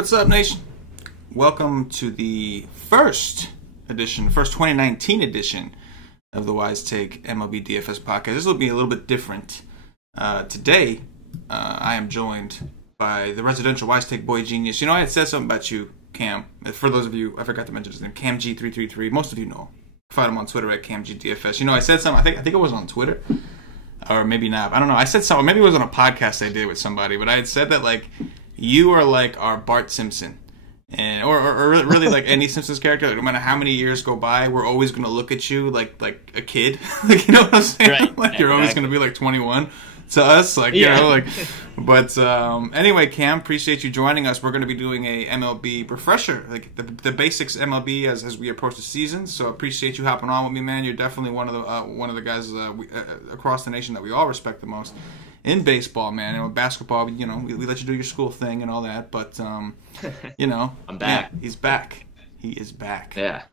What's up, nation? Welcome to the first 2019 edition of the Wise Take MLB DFS podcast. This will be a little bit different. Today, I am joined by the residential Wise Take boy genius. You know, I had said something about you, Cam. For those of you, I forgot to mention his name, KamG333. Most of you know. Find him on Twitter at KamGDFS. You know, I said something. I think it was on Twitter, or maybe not. I don't know. I said something. Maybe it was on a podcast I did with somebody. But I had said that like you are like our Bart Simpson. And or really like any Simpsons character, like, no matter how many years go by, we're always gonna look at you like a kid. Like, you know what I'm saying? Right. Like you're always gonna be like 21 to us, like you know, like. But anyway, Cam, appreciate you joining us. We're gonna be doing a MLB refresher, like the basics MLB as we approach the season. So appreciate you hopping on with me, man. You're definitely one of the guys across the nation that we all respect the most. In baseball, man, and with basketball, you know, we let you do your school thing and all that, but you know, I'm back. Yeah, he's back. He is back. Yeah.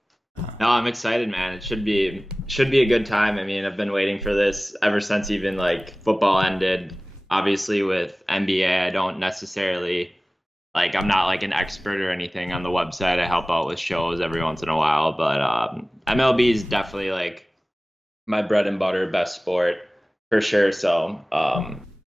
No, I'm excited, man. It should be a good time. I mean, I've been waiting for this ever since even like football ended. Obviously, with NBA, I don't necessarily I'm not like an expert or anything on the website. I help out with shows every once in a while, but MLB is definitely like my bread and butter, best sport. For sure. So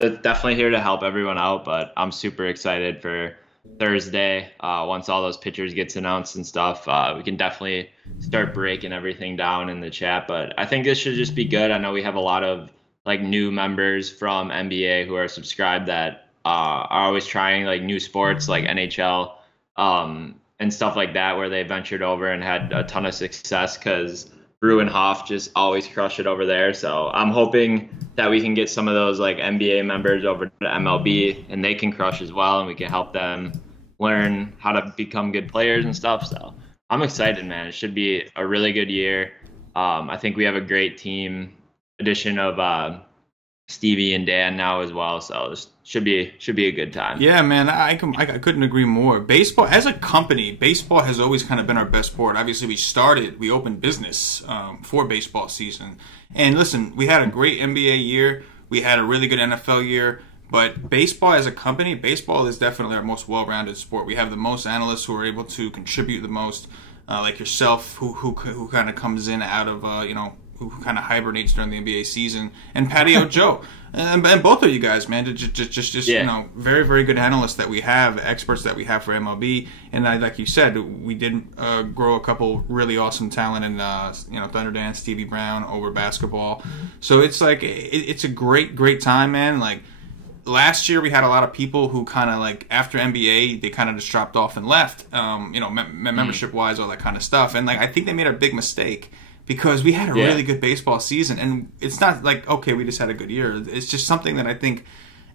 definitely here to help everyone out, but I'm super excited for Thursday. Once all those pitchers gets announced and stuff, we can definitely start breaking everything down in the chat. But I think this should just be good. I know we have a lot of like new members from NBA who are subscribed that are always trying like new sports like NHL and stuff like that, where they ventured over and had a ton of success because Brew and Hoff just always crush it over there. So I'm hoping that we can get some of those like NBA members over to MLB and they can crush as well, and we can help them learn how to become good players and stuff. So I'm excited, man. It should be a really good year. I think we have a great team addition of Stevie and Dan now as well. So this should be a good time. Yeah, man, I couldn't agree more. Baseball, as a company, baseball has always kind of been our best sport. Obviously, we opened business for baseball season. And listen, we had a great NBA year. We had a really good NFL year. But baseball as a company, baseball is definitely our most well-rounded sport. We have the most analysts who are able to contribute the most, like yourself, who kind of comes in out of, who kind of hibernates during the NBA season, and Patio Joe, and both of you guys, man, just yeah. You know, very, very good analysts that we have, experts that we have for MLB, and like you said, we did grow a couple really awesome talent in Thunder Dan, Stevie Brown over basketball, so it's like it's a great time, man. Like last year, we had a lot of people who kind of like after NBA, they kind of just dropped off and left, membership wise, all that kind of stuff, and like I think they made a big mistake. Because we had a really good baseball season, and it's not like, okay, we just had a good year. It's just something that I think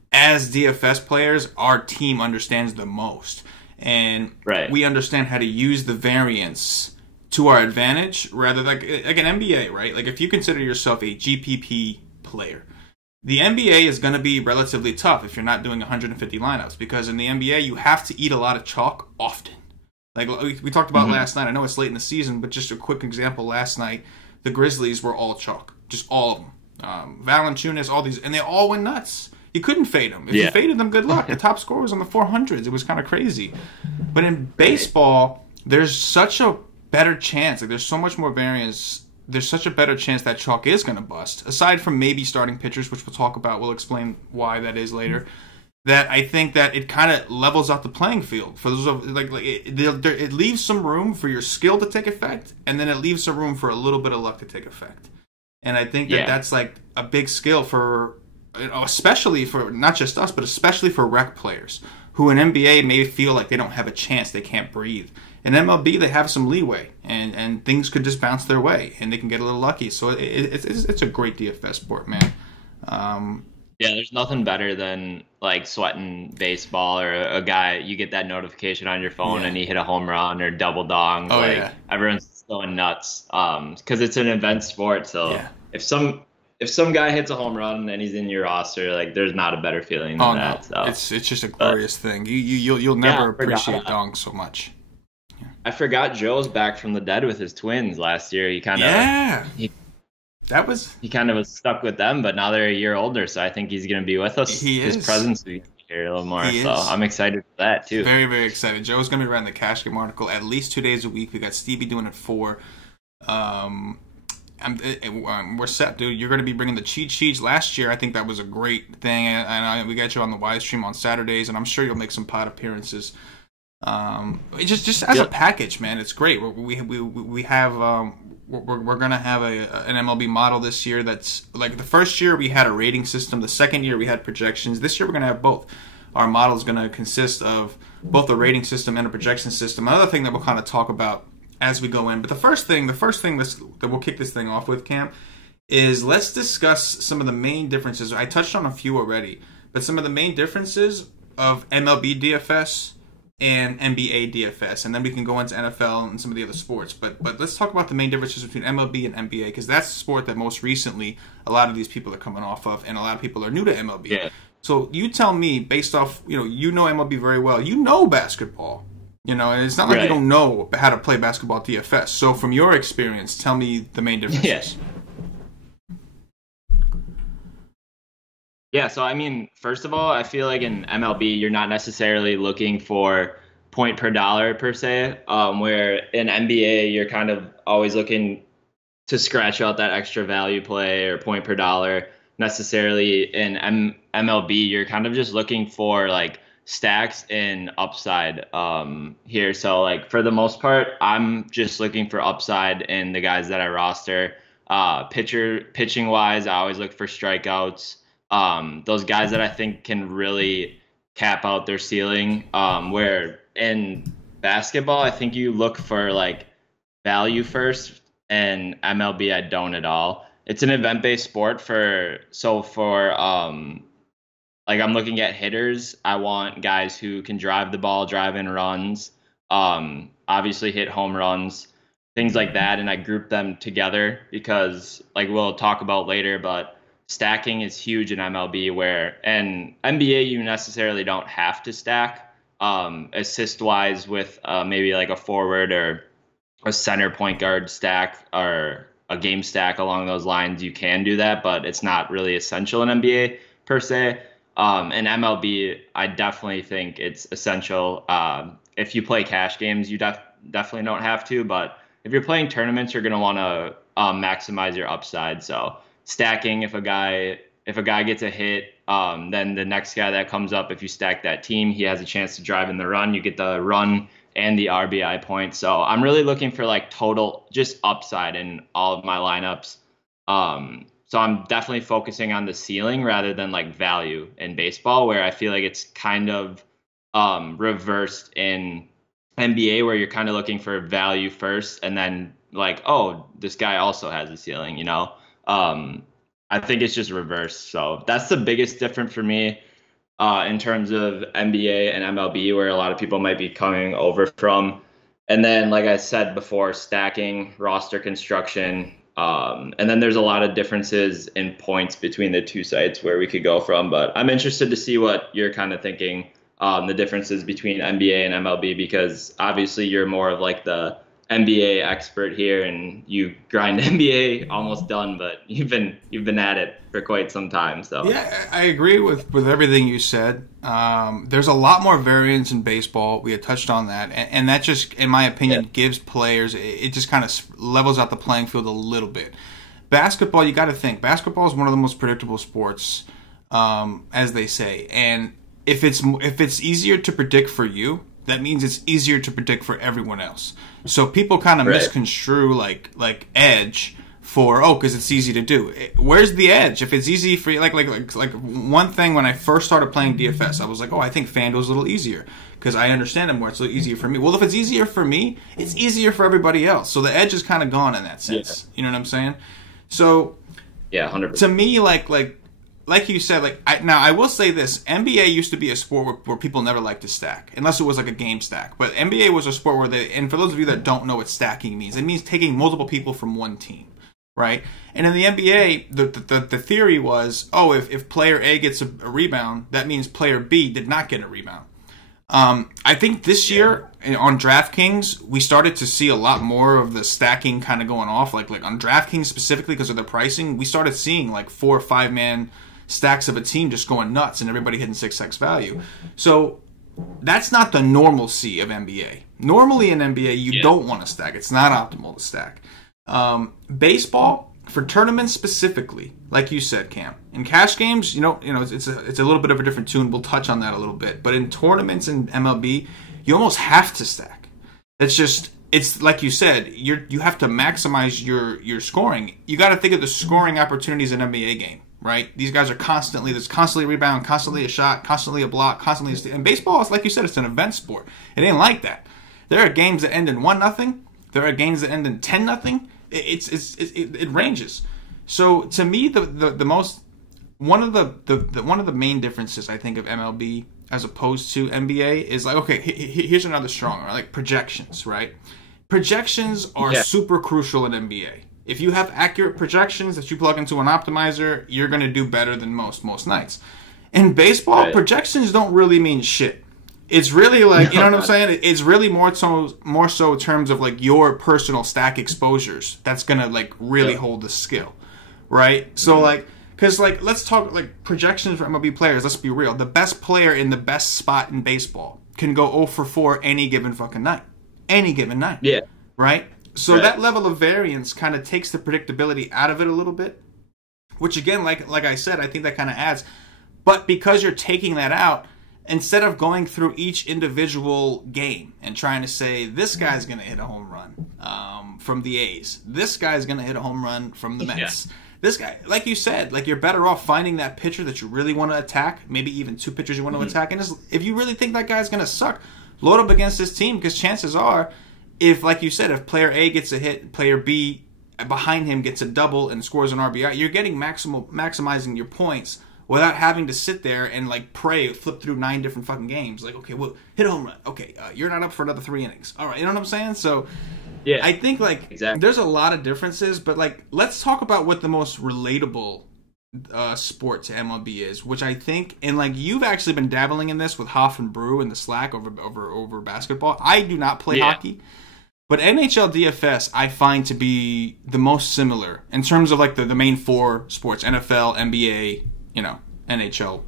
as DFS players, our team understands the most. And we understand how to use the variance to our advantage, rather like an NBA, right? Like if you consider yourself a GPP player, the NBA is going to be relatively tough if you're not doing 150 lineups, because in the NBA, you have to eat a lot of chalk often. Like we talked about last night. I know it's late in the season, but just a quick example. Last night, the Grizzlies were all chalk. Just all of them. Valanciunas, all these. And they all went nuts. You couldn't fade them. If you faded them, good luck. The top scorer was on the 400s. It was kind of crazy. But in baseball, there's such a better chance. Like there's so much more variance. There's such a better chance that chalk is going to bust. Aside from maybe starting pitchers, which we'll talk about. We'll explain why that is later. That I think that it kind of levels out the playing field for those of it leaves some room for your skill to take effect, and then it leaves some room for a little bit of luck to take effect. And I think that that's like a big skill for, especially for not just us, but especially for rec players who in NBA may feel like they don't have a chance, they can't breathe. In MLB, they have some leeway, and things could just bounce their way, and they can get a little lucky. So it's a great DFS sport, man. Yeah, there's nothing better than like sweating baseball or a guy, you get that notification on your phone and he hit a home run or double dong. Everyone's going nuts because it's an event sport. So if some guy hits a home run and he's in your roster, like there's not a better feeling than that. So it's just a glorious thing. You'll never appreciate dongs so much. I forgot Joe's back from the dead with his twins last year. He kind of he kind of was stuck with them, but now they're a year older, so I think he's going to be with us. His presence will be here a little more. He So is. I'm excited for that too. Very, very excited. Joe's going to be writing the Cash Game article at least 2 days a week. We got Stevie doing it 4. We're set, dude. You're going to be bringing the cheat sheets. Last year, I think that was a great thing, and we got you on the Wise stream on Saturdays, and I'm sure you'll make some pod appearances. Just as a package, man, it's great. We have we're gonna have an MLB model this year. That's like the first year we had a rating system. The second year we had projections. This year we're gonna have both. Our model is gonna consist of both a rating system and a projection system. Another thing that we'll kind of talk about as we go in. But the first thing that we'll kick this thing off with, Cam, is let's discuss some of the main differences. I touched on a few already, but some of the main differences of MLB DFS and NBA DFS, and then we can go into NFL and some of the other sports. But let's talk about the main differences between MLB and NBA, because that's the sport that most recently a lot of these people are coming off of, and a lot of people are new to MLB. Yeah. So you tell me, based off, you know MLB very well. You know basketball, and it's not like you don't know how to play basketball DFS. So from your experience, tell me the main differences. Yes. Yeah, so I mean, first of all, I feel like in MLB, you're not necessarily looking for point per dollar per se, where in NBA, you're kind of always looking to scratch out that extra value play or point per dollar. Necessarily in MLB, you're kind of just looking for like stacks and upside here. So like for the most part, I'm just looking for upside in the guys that I roster. Pitching wise, I always look for strikeouts. Those guys that I think can really cap out their ceiling, where in basketball, I think you look for like value first, and MLB, I don't at all. It's an event-based sport like I'm looking at hitters. I want guys who can drive the ball, drive in runs, obviously hit home runs, things like that. And I group them together because like we'll talk about later, but stacking is huge in MLB, where in NBA you necessarily don't have to stack. Assist wise with maybe like a forward or a center point guard stack or a game stack along those lines, you can do that, but it's not really essential in NBA per se. In MLB, I definitely think it's essential. If you play cash games, you definitely don't have to, but if you're playing tournaments, you're going to want to maximize your upside. So stacking, if a guy gets a hit, then the next guy that comes up, if you stack that team, he has a chance to drive in the run. You get the run and the RBI points. So I'm really looking for like total just upside in all of my lineups. So I'm definitely focusing on the ceiling rather than like value in baseball, where I feel like it's kind of reversed in NBA, where you're kind of looking for value first and then like, oh, this guy also has a ceiling, I think it's just reversed. So that's the biggest difference for me in terms of NBA and MLB, where a lot of people might be coming over from. And then, like I said before, stacking, roster construction, and then there's a lot of differences in points between the two sites where we could go from. But I'm interested to see what you're kind of thinking, the differences between NBA and MLB, because obviously you're more of like the NBA expert here, and you grind NBA almost done, but you've been at it for quite some time. So yeah, I agree with everything you said. There's a lot more variance in baseball. We had touched on that, and that just, in my opinion, gives players, it just kind of levels out the playing field a little bit. Basketball, you got to think, basketball is one of the most predictable sports, as they say, and if it's easier to predict for you, that means it's easier to predict for everyone else. So people kind of misconstrue like edge for, because it's easy to do. Where's the edge? If it's easy for you, like one thing when I first started playing DFS, I was like, I think FanDuel's a little easier because I understand it more. It's a little easier for me. Well, if it's easier for me, it's easier for everybody else. So the edge is kind of gone in that sense. Yeah. You know what I'm saying? So yeah, 100%. To me, like you said, now I will say this: NBA used to be a sport where people never liked to stack, unless it was like a game stack. But NBA was a sport where and for those of you that don't know what stacking means, it means taking multiple people from one team, right? And in the NBA, the theory was, if player A gets a rebound, that means player B did not get a rebound. I think this year on DraftKings, we started to see a lot more of the stacking kind of going off. Like on DraftKings specifically, because of their pricing, we started seeing like 4 or 5 man stacks of a team just going nuts and everybody hitting 6x value. So that's not the normalcy of NBA. Normally in NBA, you don't want to stack. It's not optimal to stack. Baseball, for tournaments specifically, like you said, Cam, in cash games, it's a little bit of a different tune. We'll touch on that a little bit. But in tournaments in MLB, you almost have to stack. It's like you said, you have to maximize your scoring. You got to think of the scoring opportunities in an NBA game, right? These guys are there's constantly a rebound, constantly a shot, constantly a block, constantly and baseball is, like you said, it's an event sport. It ain't like that. There are games that end in 1-0. There are games that end in 10-0. It ranges. So to me, one of the main differences I think of MLB as opposed to NBA is like, okay, here's another strong one, like projections, right? Projections are super crucial in NBA. If you have accurate projections that you plug into an optimizer, you're going to do better than most nights. In baseball, projections don't really mean shit. It's really like, you know what I'm saying? It's really more so in terms of like your personal stack exposures that's going to like really hold the skill, right? So like, because like, let's talk like projections for MLB players. Let's be real. The best player in the best spot in baseball can go 0 for 4 any given fucking night. Any given night. Yeah. Right? So that level of variance kind of takes the predictability out of it a little bit, which again, like I said, I think that kind of adds. But because you're taking that out, instead of going through each individual game and trying to say, this guy's going to hit a home run from the A's, this guy's going to hit a home run from the Mets, this guy, like you said, like you're better off finding that pitcher that you really want to attack, maybe even 2 pitchers you want to attack, and just, if you really think that guy's going to suck, load up against this team, because chances are, if, like you said, if player A gets a hit, player B behind him gets a double and scores an RBI, you're getting maximizing your points without having to sit there and like flip through 9 different fucking games. Like, okay, well, hit a home run. Okay, you're not up for another 3 innings. All right, you know what I'm saying? So, I think like there's a lot of differences, but like let's talk about what the most relatable sport to MLB is, which I think, and like you've actually been dabbling in this with Hoff and Brew in the Slack over basketball. I do not play hockey. But NHL DFS I find to be the most similar in terms of like the main 4 sports: NFL, NBA, NHL,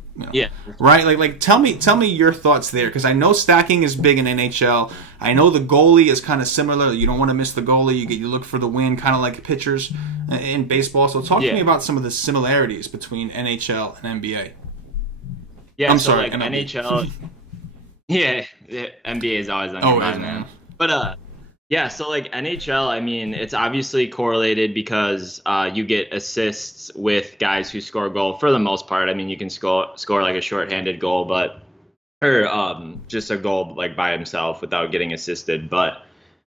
right? Like tell me your thoughts there, because I know stacking is big in NHL. I know the goalie is kind of similar. You don't want to miss the goalie. You look for the win, kind of like pitchers in baseball. So talk to me about some of the similarities between NHL and NBA. Yeah, I'm sorry, like NHL. NBA is always on your mind, man. But yeah, so like NHL, I mean, it's obviously correlated because you get assists with guys who score a goal for the most part. I mean, you can score like a shorthanded goal, or just a goal like by himself without getting assisted. But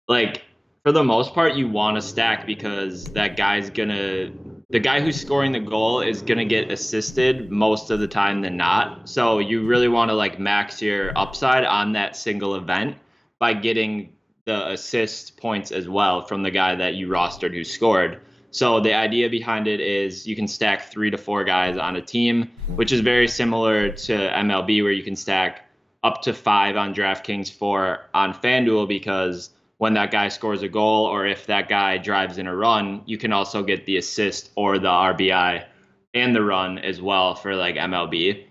like for the most part, you want to stack because the guy who's scoring the goal is gonna get assisted most of the time than not. So you really want to like max your upside on that single event by getting the assist points as well from the guy that you rostered who scored. So the idea behind it is you can stack 3 to 4 guys on a team, which is very similar to MLB, where you can stack up to 5 on DraftKings, 4 on FanDuel, because when that guy scores a goal or if that guy drives in a run, you can also get the assist or the RBI and the run as well for like MLB.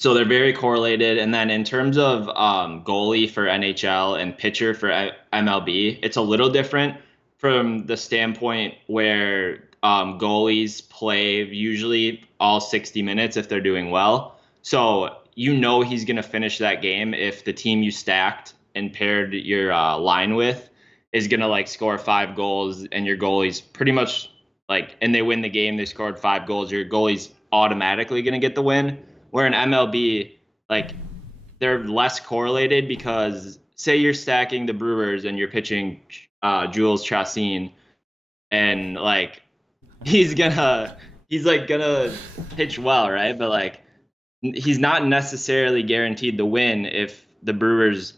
So they're very correlated. And then in terms of goalie for NHL and pitcher for MLB, it's a little different from the standpoint where goalies play usually all 60 minutes if they're doing well. So he's going to finish that game if the team you stacked and paired your line with is going to like score 5 goals and your goalie's pretty much like, and they win the game, they scored 5 goals, your goalie's automatically going to get the win. Where in MLB, like, they're less correlated because, say you're stacking the Brewers and you're pitching Jules Chassin, and like he's gonna pitch well, right? But like he's not necessarily guaranteed the win if the Brewers,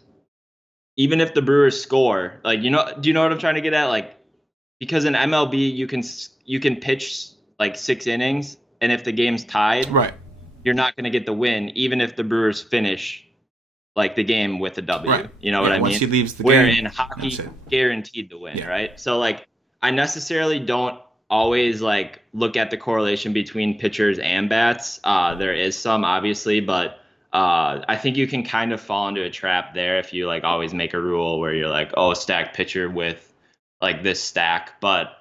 even if the Brewers score. Like, do you know what I'm trying to get at? Like, because in MLB you can pitch like 6 innings, and if the game's tied, right, you're not going to get the win, even if the Brewers finish like the game with a W. Right. You know what I mean? Once he leaves the Where game, in hockey, guaranteed to win, right? So like, I necessarily don't always like look at the correlation between pitchers and bats. There is some obviously, but I think you can kind of fall into a trap there if you like always make a rule where you're like, oh, stack pitcher with like this stack. But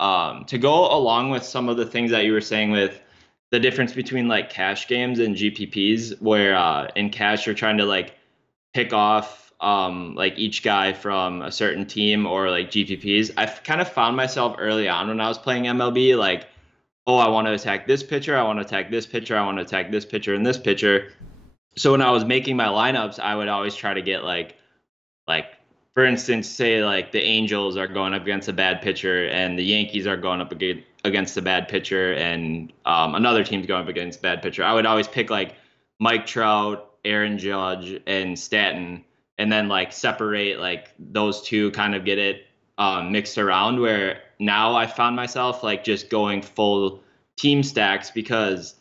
to go along with some of the things that you were saying with the difference between like cash games and GPPs, where in cash you're trying to like pick off like each guy from a certain team, or like GPPs. I've kind of found myself early on when I was playing MLB like, oh, I want to attack this pitcher, I want to attack this pitcher, I want to attack this pitcher and this pitcher. So when I was making my lineups, I would always try to get like for instance, say like the Angels are going up against a bad pitcher and the Yankees are going up against a bad pitcher, and another team's going up against a bad pitcher. I would always pick like Mike Trout, Aaron Judge, and Stanton, and then like separate like those two, kind of get it mixed around. Where now I found myself like just going full team stacks, because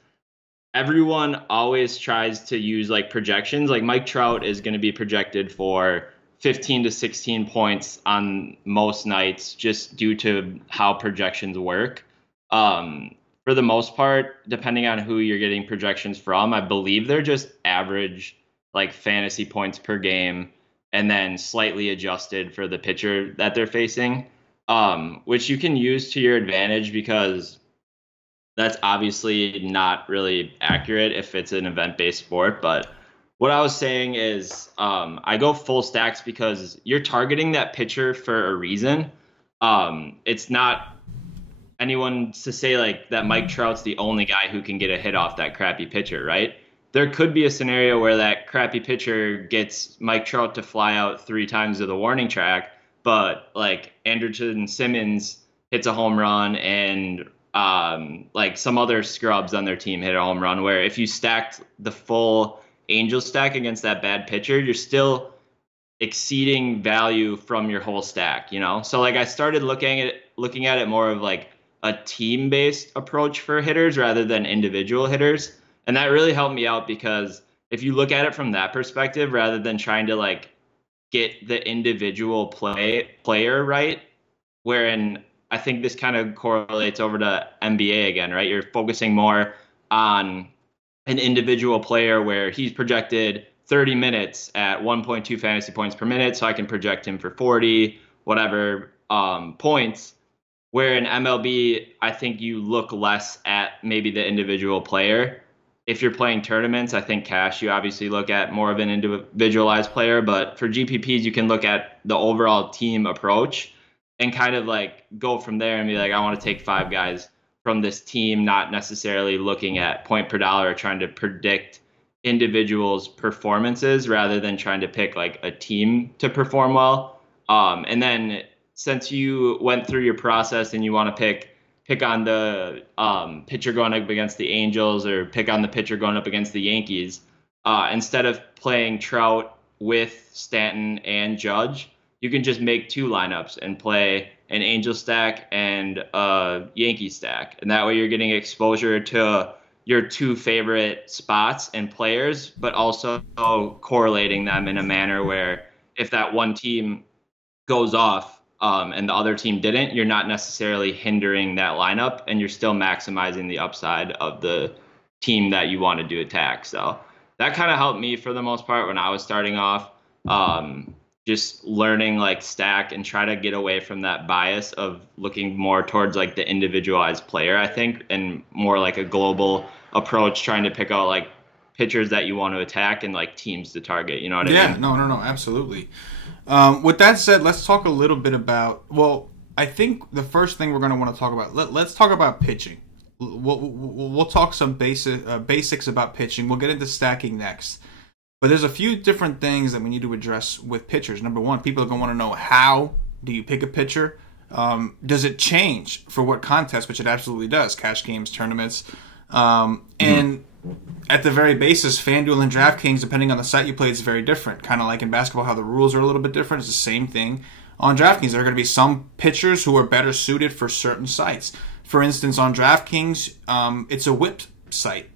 everyone always tries to use like projections. Like Mike Trout is going to be projected for 15 to 16 points on most nights just due to how projections work. For the most part, depending on who you're getting projections from, I believe they're just average like fantasy points per game and then slightly adjusted for the pitcher that they're facing, which you can use to your advantage, because that's obviously not really accurate if it's an event-based sport. But what I was saying is I go full stacks because you're targeting that pitcher for a reason. It's not anyone to say like that Mike Trout's the only guy who can get a hit off that crappy pitcher, right? There could be a scenario where that crappy pitcher gets Mike Trout to fly out 3 times to the warning track, but like Andrelton Simmons hits a home run, and like some other scrubs on their team hit a home run, where if you stacked the full Angel stack against that bad pitcher, you're still exceeding value from your whole stack, you know? So like I started looking at it more of like a team-based approach for hitters rather than individual hitters. And that really helped me out, because if you look at it from that perspective, rather than trying to like get the individual player right, wherein I think this kind of correlates over to NBA again, right? You're focusing more on an individual player where he's projected 30 minutes at 1.2 fantasy points per minute, so I can project him for 40, whatever points. Where in MLB, I think you look less at maybe the individual player. If you're playing tournaments, I think cash, you obviously look at more of an individualized player. But for GPPs, you can look at the overall team approach and kind of like go from there and be like, I want to take 5 guys from this team, not necessarily looking at point per dollar or trying to predict individuals' performances, rather than trying to pick like a team to perform well. And then since you went through your process and you want to pick on the pitcher going up against the Angels, or pick on the pitcher going up against the Yankees, instead of playing Trout with Stanton and Judge, you can just make 2 lineups and play an Angel stack and a Yankee stack. And that way you're getting exposure to your 2 favorite spots and players, but also correlating them in a manner where if that one team goes off and the other team didn't, you're not necessarily hindering that lineup, and you're still maximizing the upside of the team that you wanted to attack. So that kind of helped me for the most part when I was starting off. Just learning like stack and try to get away from that bias of looking more towards like the individualized player, I think, and more like a global approach, trying to pick out like pitchers that you want to attack and like teams to target. You know what I mean? Yeah, no, absolutely. With that said, let's talk a little bit about, well, I think the first thing we're going to want to talk about, let's talk about pitching. We'll talk some basics about pitching. We'll get into stacking next. But there's a few different things that we need to address with pitchers. Number one, people are going to want to know, how do you pick a pitcher? Does it change for what contest? Which it absolutely does. Cash games, tournaments. And at the very basis, FanDuel and DraftKings, depending on the site you play, it's very different. Kind of like in basketball, how the rules are a little bit different. It's the same thing on DraftKings. There are going to be some pitchers who are better suited for certain sites. For instance, on DraftKings, it's a whipped site.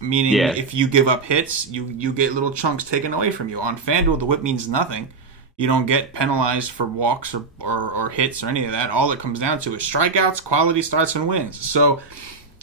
Meaning if you give up hits, you get little chunks taken away from you. On FanDuel, the whip means nothing. You don't get penalized for walks or hits or any of that. All it comes down to is strikeouts, quality starts, and wins. So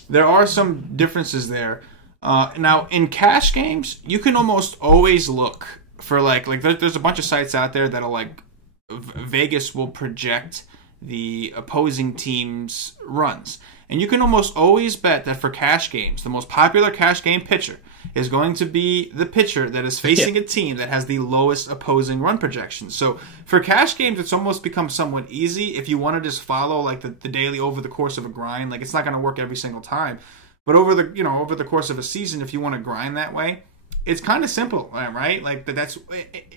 there are some differences there. Now, in cash games, you can almost always look for like there's a bunch of sites out there that'll like Vegas will project the opposing team's runs. And you can almost always bet that for cash games, the most popular cash game pitcher is going to be the pitcher that is facing a team that has the lowest opposing run projection. So for cash games, it's almost become somewhat easy if you want to just follow like the daily over the course of a grind. Like it's not going to work every single time, but over the course of a season, if you want to grind that way, it's kind of simple, right? Like that's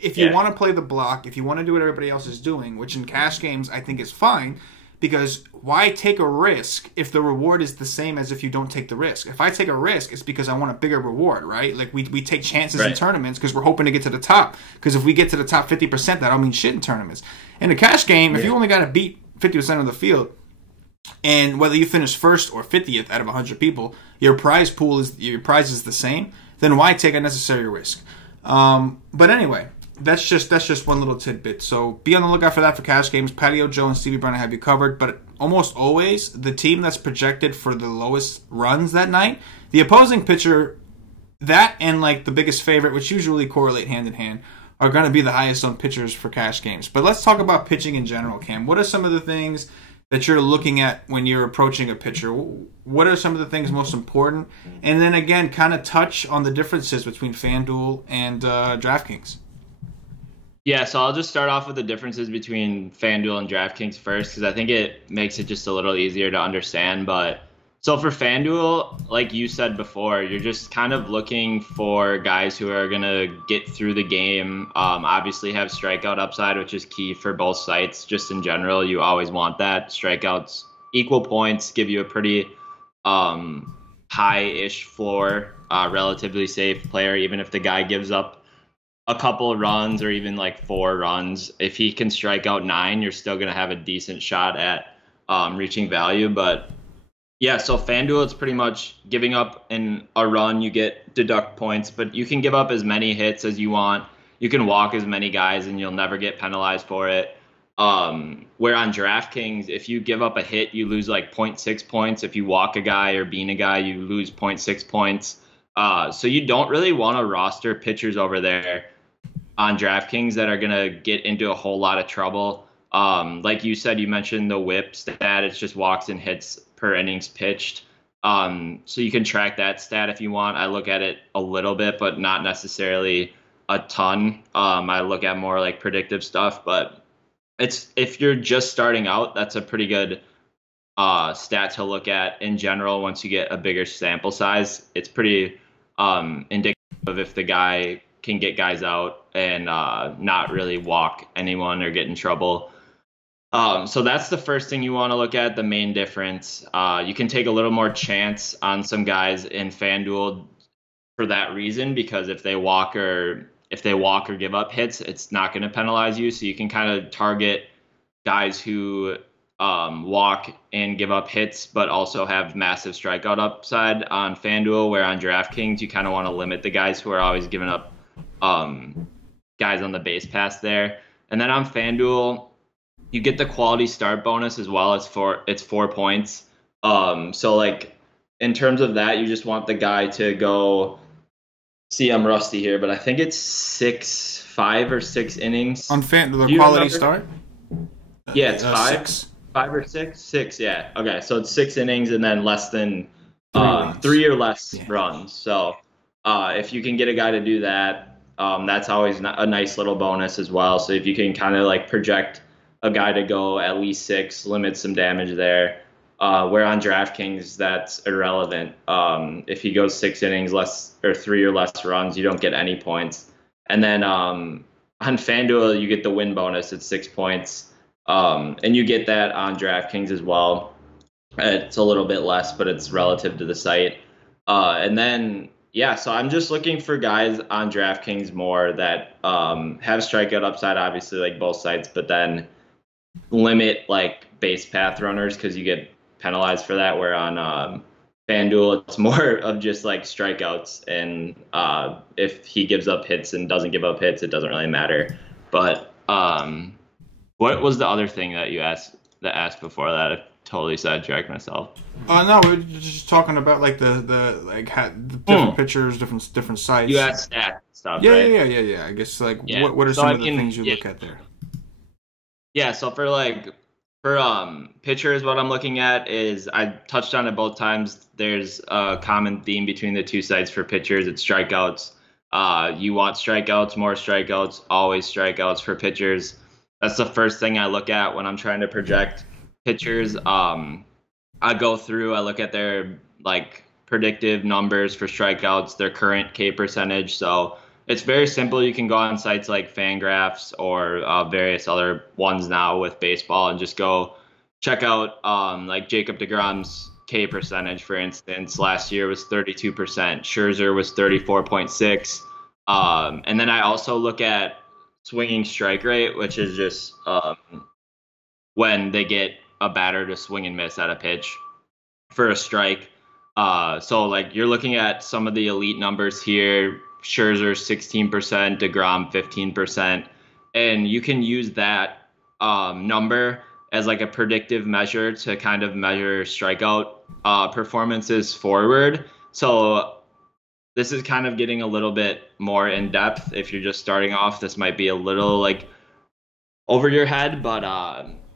if you want to play the block, if you want to do what everybody else is doing, which in cash games I think is fine. Because why take a risk if the reward is the same as if you don't take the risk? If I take a risk, it's because I want a bigger reward, right? Like we take chances in tournaments because we're hoping to get to the top. Because if we get to the top 50%, that don't mean shit in tournaments. In a cash game, if you only got to beat 50% of the field, and whether you finish first or 50th out of 100 people, your prize is the same. Then why take a necessary risk? But anyway. That's just one little tidbit. So be on the lookout for that for cash games. Patio Joe and Stevie Brown have you covered. But almost always, the team that's projected for the lowest runs that night, the opposing pitcher, that and like the biggest favorite, which usually correlate hand in hand, are going to be the highest owned pitchers for cash games. But let's talk about pitching in general, Cam. What are some of the things that you're looking at when you're approaching a pitcher? What are some of the things most important? And then again, kind of touch on the differences between FanDuel and DraftKings. Yeah, so I'll just start off with the differences between FanDuel and DraftKings first, because I think it makes it just a little easier to understand. But so for FanDuel, like you said before, you're just kind of looking for guys who are going to get through the game, obviously have strikeout upside, which is key for both sites. Just in general, you always want that. Strikeouts equal points, give you a pretty high-ish floor, relatively safe player, even if the guy gives up a couple of runs or even like 4 runs. If he can strike out 9, you're still going to have a decent shot at reaching value. But yeah, so FanDuel, it's pretty much giving up in a run, you get deduct points, but you can give up as many hits as you want. You can walk as many guys and you'll never get penalized for it. Where on DraftKings, if you give up a hit, you lose like 0.6 points. If you walk a guy or bean a guy, you lose 0.6 points. So you don't really want to roster pitchers over there on DraftKings that are going to get into a whole lot of trouble. Like you said, you mentioned the whip stat. It's just walks and hits per innings pitched. So you can track that stat if you want. I look at it a little bit, but not necessarily a ton. I look at more like predictive stuff, but if you're just starting out, that's a pretty good stat to look at in general. Once you get a bigger sample size, it's pretty indicative of if the guy can get guys out and not really walk anyone or get in trouble. So that's the first thing you want to look at, the main difference. You can take a little more chance on some guys in FanDuel for that reason, because if they walk or give up hits, it's not going to penalize you. So you can kind of target guys who walk and give up hits, but also have massive strikeout upside on FanDuel, where on DraftKings, you kind of want to limit the guys who are always giving up guys on the base pass there. And then on FanDuel, you get the quality start bonus as well. It's 4 points. So like in terms of that, you just want the guy to go. See, I'm rusty here, but I think it's 5 or 6 innings on FanDuel. The quality start. Yeah, it's 5 or 6. 6, yeah. Okay, so it's 6 innings and then less than 3 or less runs. So if you can get a guy to do that, that's always a nice little bonus as well. So if you can kind of like project a guy to go at least 6, limit some damage there. Where on DraftKings, that's irrelevant. If he goes 6 innings less or 3 or less runs, you don't get any points. And then on FanDuel, you get the win bonus at 6 points. And you get that on DraftKings as well. It's a little bit less, but it's relative to the site. And then, yeah, so I'm just looking for guys on DraftKings more that have strikeout upside, obviously, like both sites, but then limit like base path runners because you get penalized for that. Where on FanDuel, it's more of just like strikeouts. And if he gives up hits and doesn't give up hits, it doesn't really matter. But What was the other thing that you asked before that? I totally sidetracked myself. No, we're just talking about like the different pictures, different sites. You asked stats and stuff, yeah, right? yeah. I guess like Yeah. what are So, some I of the mean, things you yeah. look at there? Yeah, so for pitchers, what I'm looking at is, I touched on it both times. There's a common theme between the two sites for pitchers. It's strikeouts. You want strikeouts, more strikeouts, always strikeouts for pitchers. That's the first thing I look at when I'm trying to project pitchers. I go through, I look at their like predictive numbers for strikeouts, their current K percentage. So it's very simple. You can go on sites like Fangraphs or various other ones now with baseball and just go check out like Jacob deGrom's K percentage, for instance. Last year was 32%. Scherzer was 34.6. And then I also look at swinging strike rate, which is just when they get a batter to swing and miss at a pitch for a strike. So like you're looking at some of the elite numbers here. Scherzer 16%, DeGrom 15%, and you can use that number as like a predictive measure to kind of measure strikeout performances forward. So this is kind of getting a little bit more in depth. If you're just starting off, this might be a little like over your head, but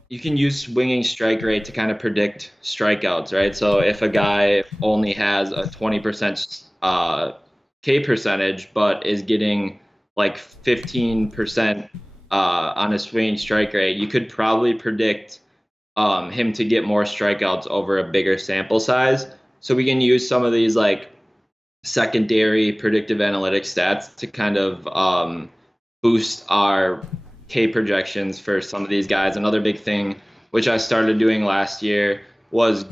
you can use swinging strike rate to kind of predict strikeouts, right? So if a guy only has a 20% K percentage, but is getting like 15% on a swinging strike rate, you could probably predict him to get more strikeouts over a bigger sample size. So we can use some of these like secondary predictive analytics stats to kind of boost our K projections for some of these guys. Another big thing, which I started doing last year, was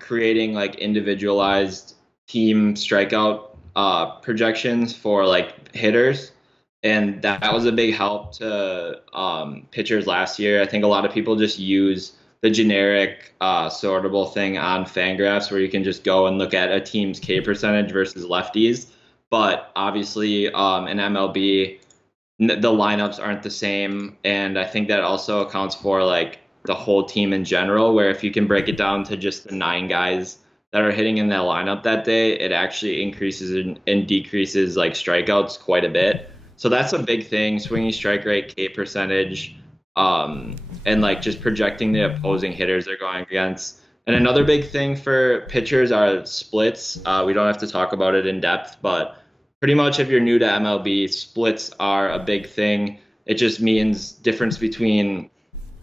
creating like individualized team strikeout projections for like hitters. And that was a big help to pitchers last year. I think a lot of people just use the generic sortable thing on Fangraphs, where you can just go and look at a team's K percentage versus lefties. But obviously in MLB, the lineups aren't the same. And I think that also accounts for like the whole team in general, where if you can break it down to just the 9 guys that are hitting in that lineup that day, it actually increases and decreases like strikeouts quite a bit. So that's a big thing: swinging strike rate, K percentage, and like just projecting the opposing hitters they're going against. And another big thing for pitchers are splits. We don't have to talk about it in depth, but pretty much if you're new to MLB, splits are a big thing. It just means difference between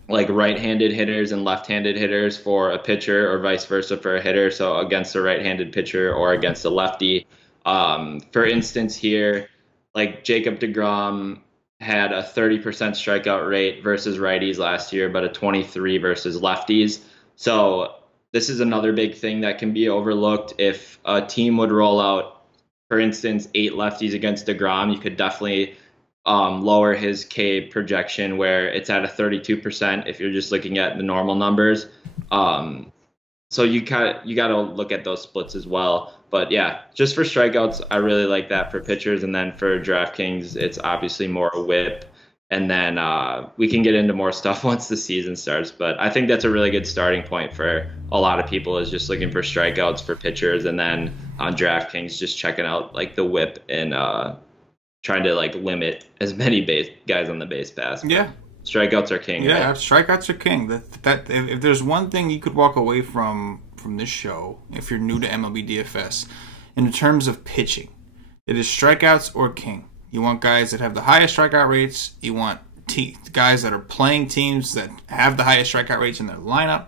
like right-handed hitters and left-handed hitters for a pitcher, or vice versa for a hitter. So against a right-handed pitcher or against a lefty. For instance here, like Jacob deGrom had a 30% strikeout rate versus righties last year, but a 23 versus lefties. So this is another big thing that can be overlooked. If a team would roll out, for instance, 8 lefties against deGrom, you could definitely lower his K projection, where it's at a 32% if you're just looking at the normal numbers. So you got to look at those splits as well. But yeah, just for strikeouts, I really like that for pitchers. And then for DraftKings, it's obviously more a whip. And then we can get into more stuff once the season starts. But I think that's a really good starting point for a lot of people, is just looking for strikeouts for pitchers. And then on DraftKings, just checking out like the whip and trying to like limit as many base guys on the base pass. Yeah. Strikeouts are king. Yeah, right? strikeouts are king. That if there's one thing you could walk away from this show, if you're new to MLB DFS, in terms of pitching, it is strikeouts or king. You want guys that have the highest strikeout rates. You want guys that are playing teams that have the highest strikeout rates in their lineup.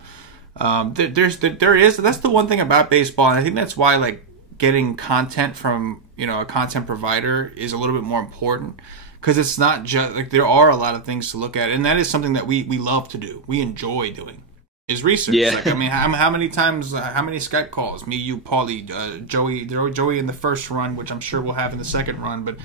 That's the one thing about baseball, and I think that's why like getting content from a content provider is a little bit more important. Because it's not just like, there are a lot of things to look at, and that is something that we love to do. We enjoy doing is research. Yeah. Like, I mean, how many times, how many Skype calls? Me, you, Paulie, Joey in the first run, which I'm sure we'll have in the second run. But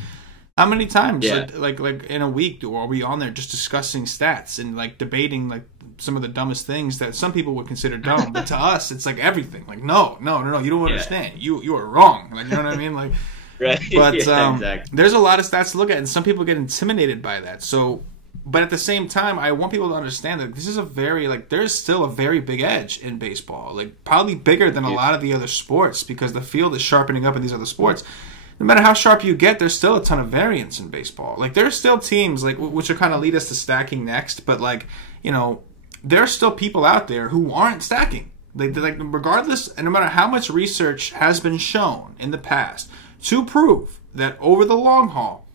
how many times, like in a week, are we on there just discussing stats and like debating like some of the dumbest things that some people would consider dumb, but to us, it's like everything. Like, no, you don't understand. You are wrong. Like, you know what I mean? Like. Right. But exactly. There's a lot of stats to look at, and some people get intimidated by that. So But at the same time, I want people to understand that this is a very, like, there's still a very big edge in baseball. Like, probably bigger than a lot of the other sports because the field is sharpening up in these other sports. No matter how sharp you get, there's still a ton of variance in baseball. Like, there's still teams, like, which will kind of lead us to stacking next, but, like, you know, there are still people out there who aren't stacking. Like, regardless, and no matter how much research has been shown in the past to prove that over the long haul,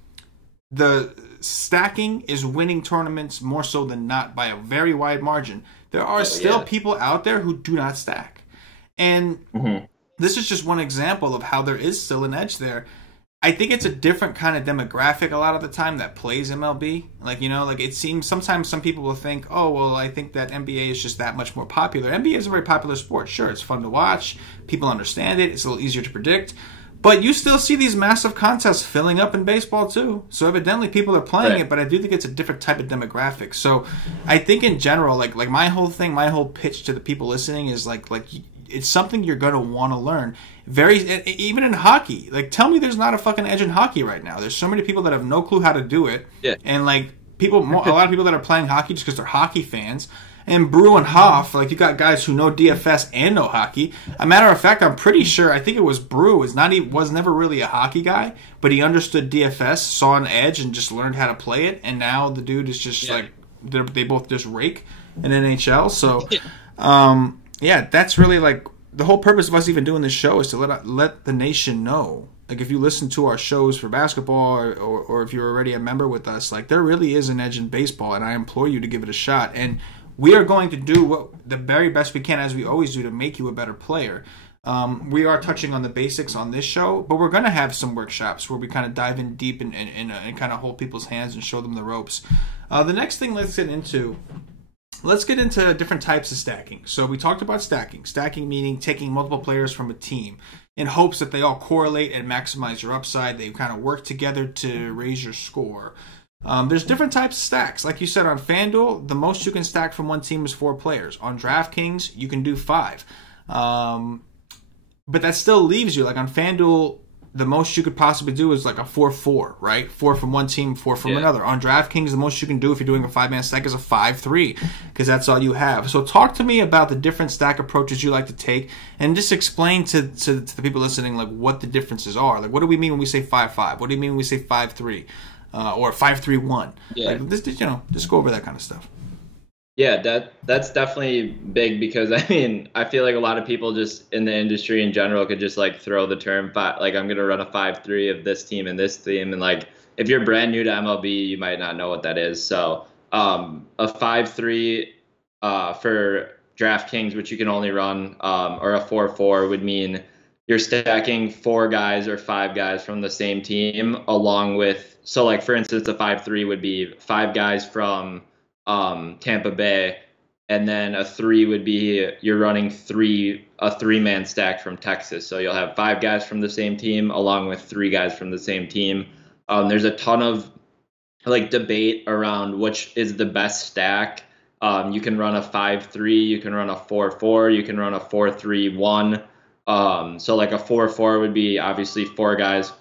the stacking is winning tournaments more so than not by a very wide margin. There are still people out there who do not stack. And this is just one example of how there is still an edge there. I think it's a different kind of demographic a lot of the time that plays MLB. Like, you know, like it seems sometimes some people will think, oh, well, I think that NBA is just that much more popular. NBA is a very popular sport. Sure, it's fun to watch. People understand it. It's a little easier to predict. But you still see these massive contests filling up in baseball too. So evidently people are playing it, but I do think it's a different type of demographic. So I think in general, like my whole thing, my whole pitch to the people listening is like it's something you're going to want to learn. Even in hockey, like tell me there's not a fucking edge in hockey right now. There's so many people that have no clue how to do it. Yeah. And like a lot of people that are playing hockey just because they're hockey fans. And Brew and Hoff, like you got guys who know DFS and know hockey. A matter of fact, I'm pretty sure, I think it was Brew, was never really a hockey guy, but he understood DFS, saw an edge, and just learned how to play it. And now the dude is just like, they both just rake in NHL. So, that's really like, the whole purpose of us even doing this show is to let the nation know. Like if you listen to our shows for basketball or if you're already a member with us, like there really is an edge in baseball, and I implore you to give it a shot. And we are going to do the very best we can, as we always do, to make you a better player. We are touching on the basics on this show, but we're going to have some workshops where we kind of dive in deep and kind of hold people's hands and show them the ropes. The next thing let's get into different types of stacking. So we talked about stacking. Stacking meaning taking multiple players from a team in hopes that they all correlate and maximize your upside. They kind of work together to raise your score. There's different types of stacks. Like you said, on FanDuel, the most you can stack from one team is 4 players. On DraftKings, you can do 5. But that still leaves you, like on FanDuel, the most you could possibly do is like a 4-4, right? 4 from one team, 4 from another. On DraftKings, the most you can do if you're doing a 5-man stack is a 5-3, because that's all you have. So talk to me about the different stack approaches you like to take, and just explain to the people listening like what the differences are. Like, what do we mean when we say 5-5? What do you mean when we say 5-3? Or 5-3-1. Yeah. Like this, just go over that kind of stuff. Yeah, that's definitely big, because I mean, I feel like a lot of people just in the industry in general could just like throw the term like I'm gonna run a 5-3 of this team and this team, and like if you're brand new to MLB, you might not know what that is. So a 5-3 for DraftKings, which you can only run, or a 4-4 would mean you're stacking 4 guys or 5 guys from the same team along with. So, like, for instance, a 5-3 would be 5 guys from Tampa Bay, and then a 3 would be you're running a 3-man stack from Texas. So you'll have 5 guys from the same team along with 3 guys from the same team. There's a ton of, like, debate around which is the best stack. You can run a 5-3, you can run a 4-4, you can run a 4-3-1. So, like, a 4-4 would be obviously 4 guys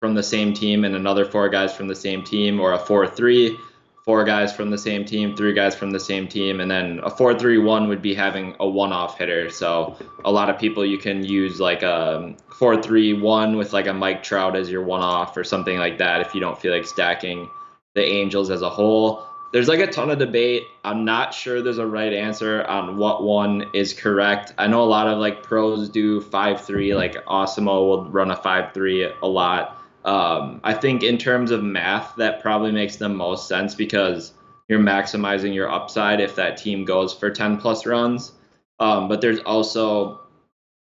from the same team and another 4 guys from the same team, or a 4-3, 4 guys from the same team, 3 guys from the same team, and then a 4-3-1 would be having a one-off hitter. So a lot of people, you can use like a 4-3-1 with like a Mike Trout as your one-off or something like that if you don't feel like stacking the Angels as a whole. There's like a ton of debate. I'm not sure there's a right answer on what one is correct. I know a lot of like pros do 5-3, like Osimo will run a 5-3 a lot. I think in terms of math, that probably makes the most sense because you're maximizing your upside if that team goes for 10 plus runs. But there's also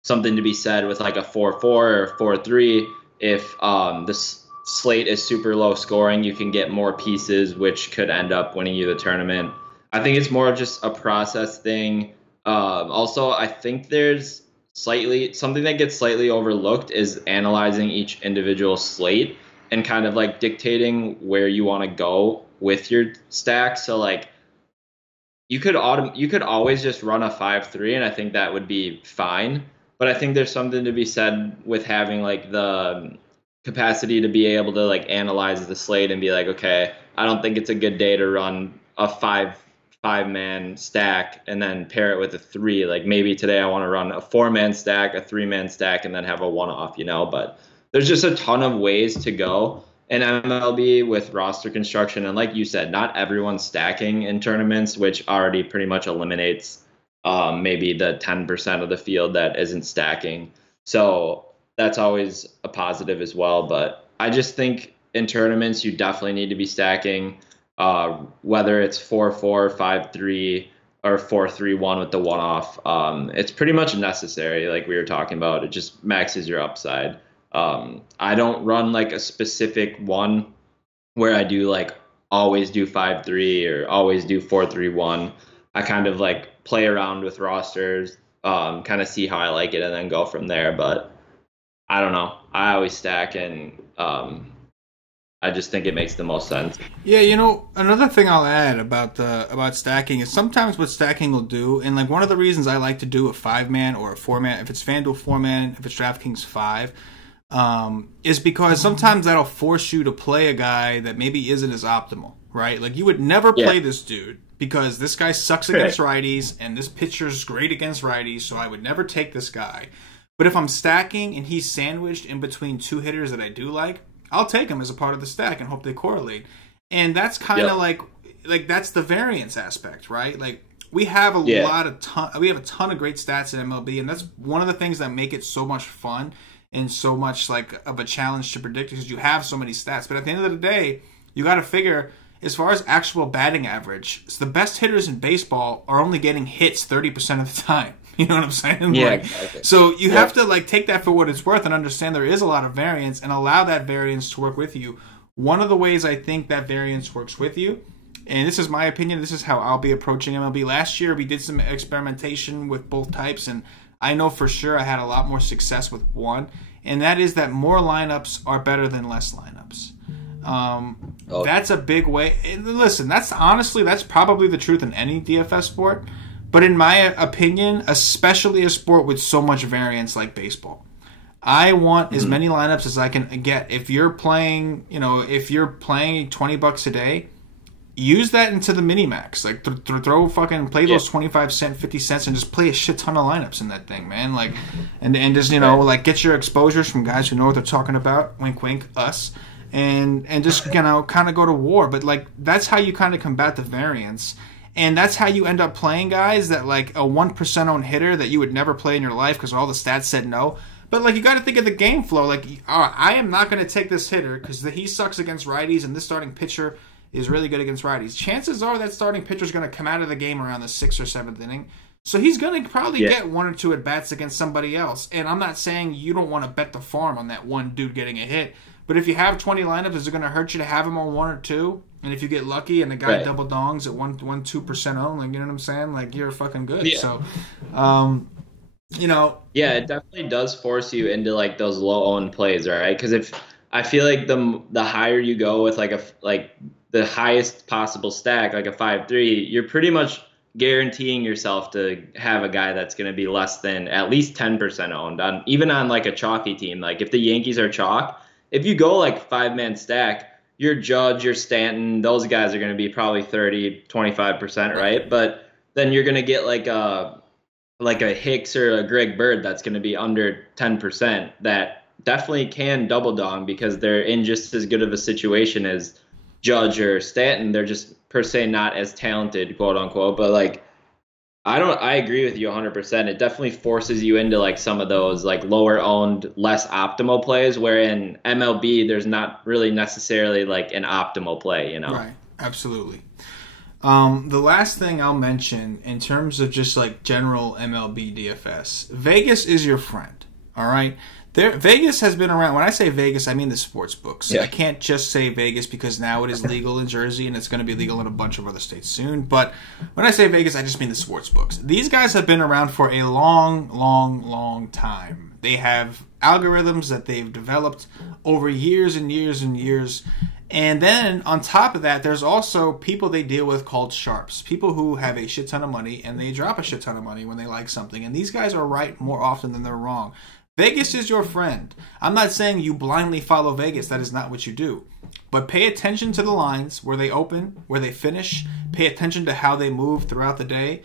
something to be said with like a 4-4 or 4-3. If the slate is super low scoring, you can get more pieces, which could end up winning you the tournament. I think it's more of just a process thing. Also, I think there's something that gets slightly overlooked is analyzing each individual slate and kind of like dictating where you want to go with your stack. So like you could always just run a 5-3, and I think that would be fine. But I think there's something to be said with having like the capacity to be able to like analyze the slate and be like, okay, I don't think it's a good day to run a five man stack and then pair it with a three. Like maybe today I want to run a 4-man stack, a 3-man stack, and then have a one-off, but there's just a ton of ways to go in MLB with roster construction. And like you said, not everyone's stacking in tournaments, which already pretty much eliminates maybe the 10% of the field that isn't stacking. So that's always a positive as well. But I just think in tournaments, you definitely need to be stacking, whether it's 4-4, 5-3, or 4-3-1 with the one-off. It's pretty much necessary, like we were talking about. It just maxes your upside. I don't run like a specific one where I do like always do 5-3 or always do 4-3-1. I kind of like play around with rosters, kind of see how I like it and then go from there. But I don't know. I always stack, and I just think it makes the most sense. Yeah, another thing I'll add about stacking is sometimes what stacking will do, and like one of the reasons I like to do a 5-man or a 4-man, if it's FanDuel 4-man, if it's DraftKings 5, is because sometimes that'll force you to play a guy that maybe isn't as optimal, right? Like you would never play this dude because this guy sucks against righties and this pitcher's great against righties, so I would never take this guy. But if I'm stacking and he's sandwiched in between two hitters that I do like, I'll take him as a part of the stack and hope they correlate. And that's kind of like that's the variance aspect, right? Like we have we have a ton of great stats in MLB, and that's one of the things that make it so much fun and so much like of a challenge to predict because you have so many stats. But at the end of the day, you got to figure as far as actual batting average, the best hitters in baseball are only getting hits 30% of the time. You know what I'm saying? Yeah, exactly. So you have to like take that for what it's worth and understand there is a lot of variance and allow that variance to work with you. One of the ways I think that variance works with you, and this is my opinion, this is how I'll be approaching MLB. Last year we did some experimentation with both types, and I know for sure I had a lot more success with one, and that is that more lineups are better than less lineups. That's a big way. Listen, that's probably the truth in any DFS sport. But in my opinion, especially a sport with so much variance like baseball, I want as many lineups as I can get. If you're playing, $20 a day, use that into the mini max. Like play those 25 cent, 50 cents, and just play a shit ton of lineups in that thing, man. Like, and just like get your exposures from guys who know what they're talking about. Wink, wink, us, and just kind of go to war. But like that's how you kind of combat the variance. And that's how you end up playing guys that like a 1% owned hitter that you would never play in your life because all the stats said no. But like you got to think of the game flow. Like I am not going to take this hitter because he sucks against righties and this starting pitcher is really good against righties. Chances are that starting pitcher is going to come out of the game around the 6th or 7th inning. So he's going to probably get 1 or 2 at-bats against somebody else. And I'm not saying you don't want to bet the farm on that one dude getting a hit. But if you have 20 lineups, is it going to hurt you to have him on 1 or 2? And if you get lucky and the guy double dongs at 2% owned, like, you know what I'm saying? Like, you're fucking good. Yeah. So, Yeah, it definitely does force you into, like, those low-owned plays, right? Because I feel like the higher you go with, like the highest possible stack, like a 5-3, you're pretty much guaranteeing yourself to have a guy that's going to be less than at least 10% owned, even on, like, a chalky team. Like, if the Yankees are chalk, if you go, like, 5-man stack, your Judge, your Stanton, those guys are going to be probably 30, 25%, right? But then you're going to get like a Hicks or a Greg Bird that's going to be under 10% that definitely can double dong because they're in just as good of a situation as Judge or Stanton. They're just per se not as talented, quote unquote. But like, I agree with you 100%. It definitely forces you into like some of those like lower owned, less optimal plays where in MLB, there's not really necessarily like an optimal play, Right. Absolutely. The last thing I'll mention in terms of just like general MLB DFS, Vegas is your friend. All right. Vegas has been around. When I say Vegas, I mean the sports books. Yeah. I can't just say Vegas because now it is legal in Jersey and it's going to be legal in a bunch of other states soon. But when I say Vegas, I just mean the sports books. These guys have been around for a long, long, long time. They have algorithms that they've developed over years and years and years. And then on top of that, there's also people they deal with called sharps. People who have a shit ton of money and they drop a shit ton of money when they like something. And these guys are right more often than they're wrong. Vegas is your friend. I'm not saying you blindly follow Vegas. That is not what you do. But pay attention to the lines, where they open, where they finish. Pay attention to how they move throughout the day.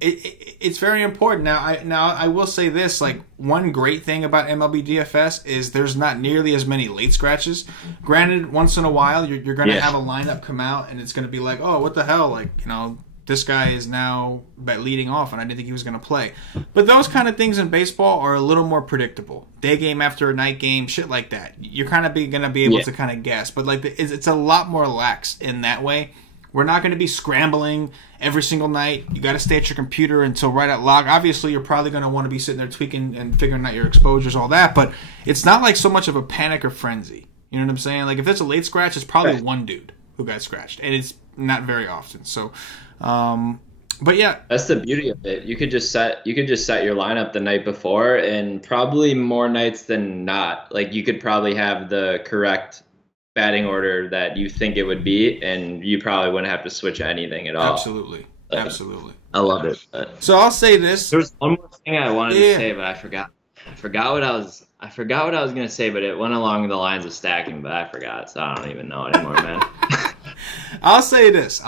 It's very important. Now I will say this, like, one great thing about MLB DFS is there's not nearly as many late scratches. Granted, once in a while you're going to have a lineup come out and it's going to be like, oh, what the hell, like, you know, this guy is now leading off and I didn't think he was going to play. But those kind of things in baseball are a little more predictable. Day game after a night game, shit like that. You're kind of going to be able to kind of guess. But like it's a lot more lax in that way. We're not going to be scrambling every single night. You got to stay at your computer until right at lock. Obviously, you're probably going to want to be sitting there tweaking and figuring out your exposures, all that. But it's not like so much of a panic or frenzy. You know what I'm saying? Like, if it's a late scratch, it's probably one dude who got scratched. And it's not very often. So, but yeah. That's the beauty of it. You could just set your lineup the night before, and probably more nights than not. Like, you could probably have the correct batting order that you think it would be, and you probably wouldn't have to switch anything at all. Absolutely. Absolutely. I love it. But so I'll say this. There's one more thing I wanted to say, but I forgot what I was gonna say, but it went along the lines of stacking, but I forgot, so I don't even know anymore, man. I'll say this.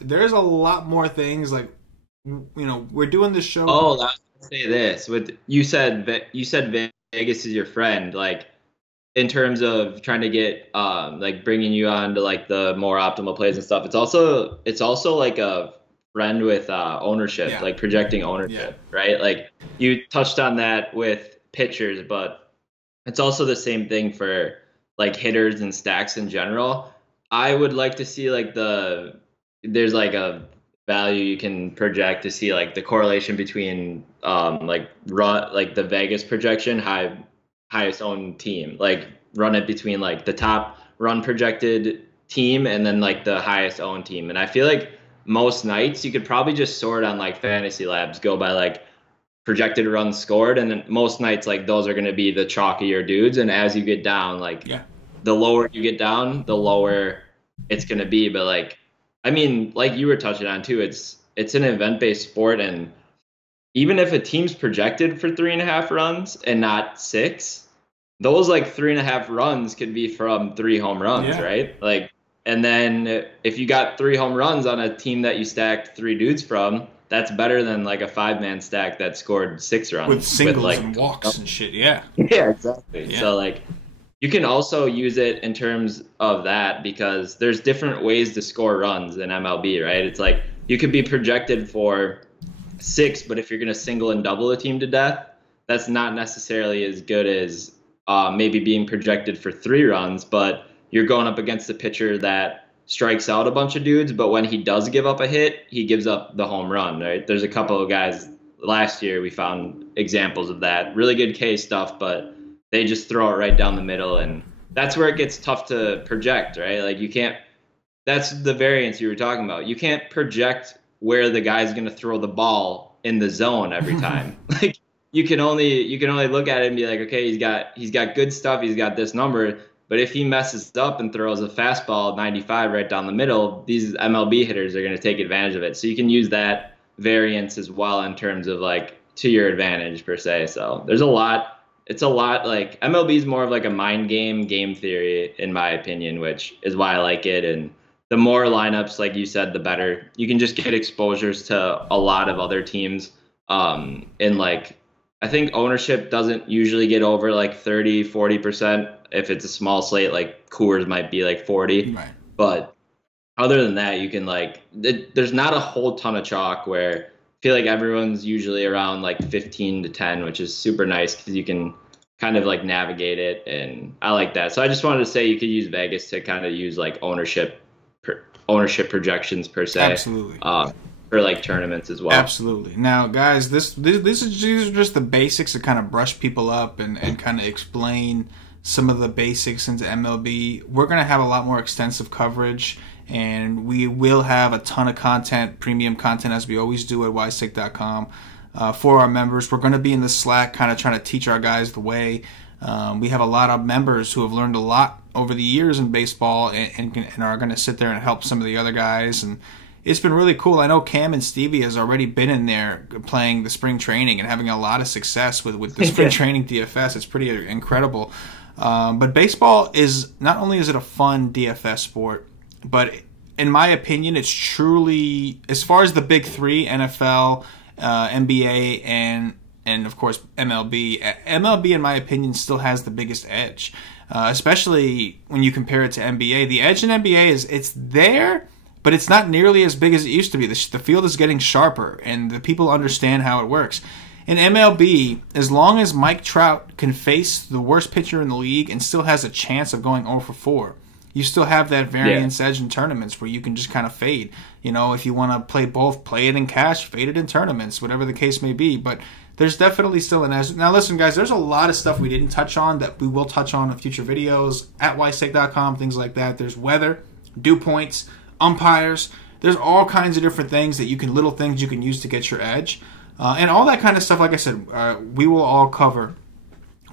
There's a lot more things, like, you know, we're doing this show. Oh, I was gonna say this. You said Vegas is your friend, like, in terms of trying to get like bringing you on to like the more optimal plays and stuff. It's also like a friend with ownership, like projecting ownership, right? Like, you touched on that with pitchers, but it's also the same thing for like hitters and stacks in general. I would like to see like there's like a value you can project to see like the correlation between like the Vegas projection highest owned team, like run it between like the top run projected team and then like the highest owned team. And I feel like most nights you could probably just sort on like Fantasy Labs, go by like projected runs scored, and then most nights like those are going to be the chalkier dudes. And as you get down, like the lower you get down, the lower it's going to be. But like, I mean, like you were touching on too, it's an event-based sport, and even if a team's projected for 3.5 runs and not 6, those like 3.5 runs could be from 3 home runs, right? Like, and then if you got 3 home runs on a team that you stacked 3 dudes from, that's better than like a 5-man stack that scored 6 runs with singles like, and walks and shit. Yeah, exactly. Yeah. So like, you can also use it in terms of that, because there's different ways to score runs in MLB, right? It's like you could be projected for 6, but if you're going to single and double a team to death, that's not necessarily as good as maybe being projected for 3 runs, but you're going up against a pitcher that strikes out a bunch of dudes, but when he does give up a hit, he gives up the home run, right? There's a couple of guys last year we found examples of that. Really good K stuff, but they just throw it right down the middle, and that's where it gets tough to project, right? Like, you can't – that's the variance you were talking about. You can't project where the guy's going to throw the ball in the zone every time. Like, you can only look at it and be like, okay, he's got good stuff, he's got this number, but if he messes up and throws a fastball 95 right down the middle, these MLB hitters are going to take advantage of it. So you can use that variance as well in terms of like to your advantage per se. So there's a lot. It's a lot, like MLB is more of like a mind game theory in my opinion, which is why I like it. And the more lineups, like you said, the better. You can just get exposures to a lot of other teams. And like, I think ownership doesn't usually get over like 30-40%. If it's a small slate, like Coors might be like 40. Right. But other than that, you can like, there's not a whole ton of chalk, where I feel like everyone's usually around like 15 to 10, which is super nice because you can kind of like navigate it. And I like that. So I just wanted to say you could use Vegas to kind of use like ownership projections per se. Absolutely. For like tournaments as well. Absolutely. Now, guys, these are just the basics to kind of brush people up and kind of explain some of the basics into MLB. We're going to have a lot more extensive coverage, and we will have a ton of content, premium content, as we always do at wisetick.com. For our members, we're going to be in the Slack kind of trying to teach our guys the way. We have a lot of members who have learned a lot over the years in baseball and are going to sit there and help some of the other guys. And it's been really cool. I know Cam and Stevie has already been in there playing the spring training and having a lot of success with the spring training DFS. It's pretty incredible. But baseball is, not only is it a fun DFS sport, but in my opinion, it's truly, as far as the big three, NFL, NBA, and of course MLB. MLB, in my opinion, still has the biggest edge, especially when you compare it to NBA. The edge in NBA it's there, but it's not nearly as big as it used to be. The field is getting sharper, and the people understand how it works. In MLB, as long as Mike Trout can face the worst pitcher in the league and still has a chance of going 0 for 4, you still have that variance edge in tournaments where you can just kind of fade. You know, if you want to play both, play it in cash, fade it in tournaments, whatever the case may be. But there's definitely still an edge. Now, listen, guys, there's a lot of stuff we didn't touch on that we will touch on in future videos at wisestake.com, things like that. There's weather, dew points, umpires. There's all kinds of different things that you can, little things you can use to get your edge. And all that kind of stuff, like I said, we will all cover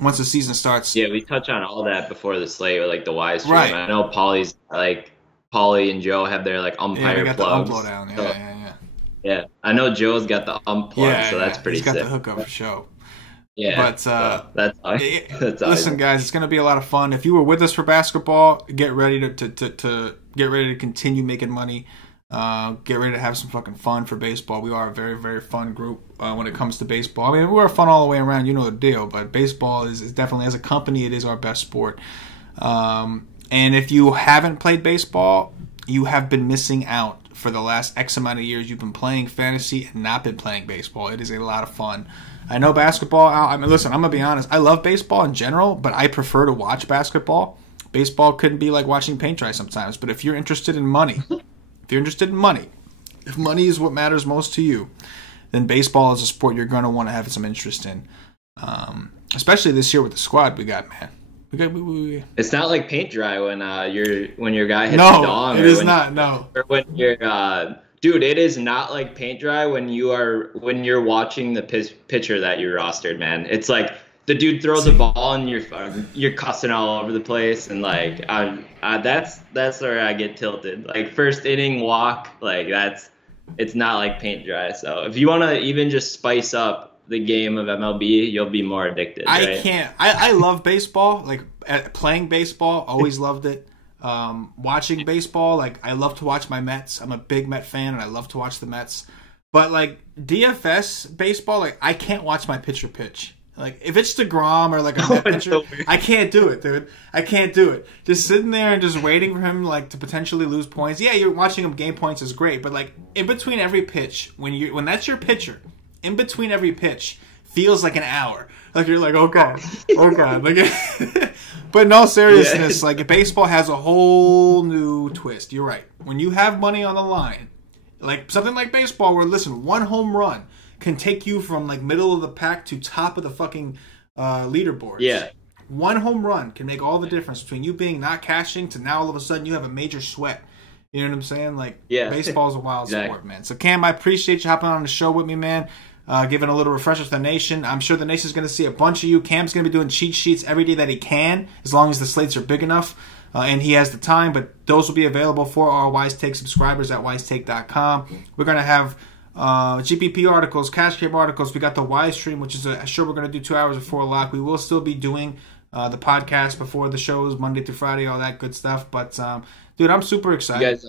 once the season starts. Yeah, we touch on all that before the slate or like the Wise stream. Right. I know Paulie and Joe have their like umpire got plugs. The ump down. So, Yeah. Yeah, I know Joe's got the ump plug, so that's pretty sick. He's got sick. the hookup for show. Yeah, but that's listen, guys, it's going to be a lot of fun. If you were with us for basketball, get ready to continue making money. Get ready to have some fucking fun for baseball. We are a very, very fun group when it comes to baseball. I mean, we're fun all the way around. You know the deal. But baseball is definitely, as a company, it is our best sport. And if you haven't played baseball, you have been missing out for the last X amount of years. You've been playing fantasy and not been playing baseball. It is a lot of fun. I know basketball. I mean, listen, I'm going to be honest. I love baseball in general, but I prefer to watch basketball. Baseball couldn't be like watching paint dry sometimes. But if you're interested in money, if money is what matters most to you, then baseball is a sport you're going to want to have some interest in. Especially this year with the squad we got, man. It's not like paint dry when your guy hits no, the dong. It is not. No, or when you're dude, it is not like paint dry when you're watching the pitcher that you rostered, man. It's like the dude throws a ball and you're cussing all over the place, and like that's where I get tilted. Like first inning walk, like it's not like paint dry. So if you want to even just spice up the game of MLB, you'll be more addicted. Right? I can't. I love baseball. Like playing baseball, always loved it. Watching baseball, like I love to watch my Mets. I'm a big Met fan, and I love to watch the Mets. But like DFS baseball, like I can't watch my pitcher pitch. Like if it's DeGrom or like a Met pitcher, so I can't do it, dude. I can't do it. Just sitting there and just waiting for him like to potentially lose points. Yeah, you're watching him gain points is great, but like in between every pitch, when that's your pitcher, in between every pitch feels like an hour. Like you're like, oh god. Like, but in all seriousness, like baseball has a whole new twist. You're right. When you have money on the line, like something like baseball, where listen, one home run can take you from like middle of the pack to top of the fucking leaderboards. Yeah. One home run can make all the difference between you being not cashing to now all of a sudden you have a major sweat. You know what I'm saying? Like baseball's a wild sport, man. So Cam, I appreciate you hopping on the show with me, man. Giving a little refresher to the nation. I'm sure the nation's going to see a bunch of you. Cam's going to be doing cheat sheets every day that he can, as long as the slates are big enough and he has the time. But those will be available for our Wise Take subscribers at wisestake.com. We're going to have GPP articles, cash game articles. We got the Wise stream, which is a show we're going to do 2 hours before lock. We will still be doing the podcast before the shows, Monday through Friday, all that good stuff. But, dude, I'm super excited.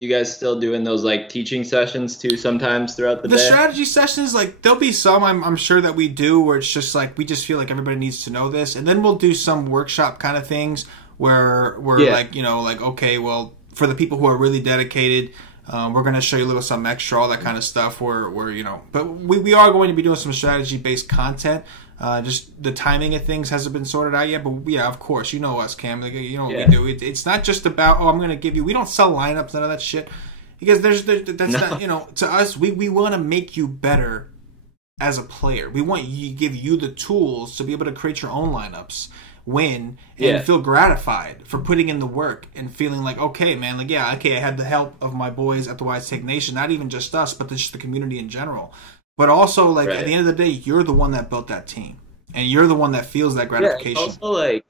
You guys still doing those like teaching sessions too sometimes throughout the day? The strategy sessions, like there'll be some I'm sure that we do where it's just like we just feel like everybody needs to know this, and then we'll do some workshop kind of things where we're like, you know, like okay, well for the people who are really dedicated, we're going to show you a little something extra, all that kind of stuff. Where you know, but we are going to be doing some strategy based content. Just the timing of things hasn't been sorted out yet, but yeah, of course, you know us, Cam. Like, you know what we do. It's not just about I'm going to give you. We don't sell lineups, none of that shit, because that's not, you know, to us. We want to make you better as a player. We want you give you the tools to be able to create your own lineups, win, and feel gratified for putting in the work and feeling like okay, man, like I had the help of my boys at the Wise Take Nation, not even just us, but just the community in general. But also, like, at the end of the day, you're the one that built that team. And you're the one that feels that gratification. Yeah, also, like,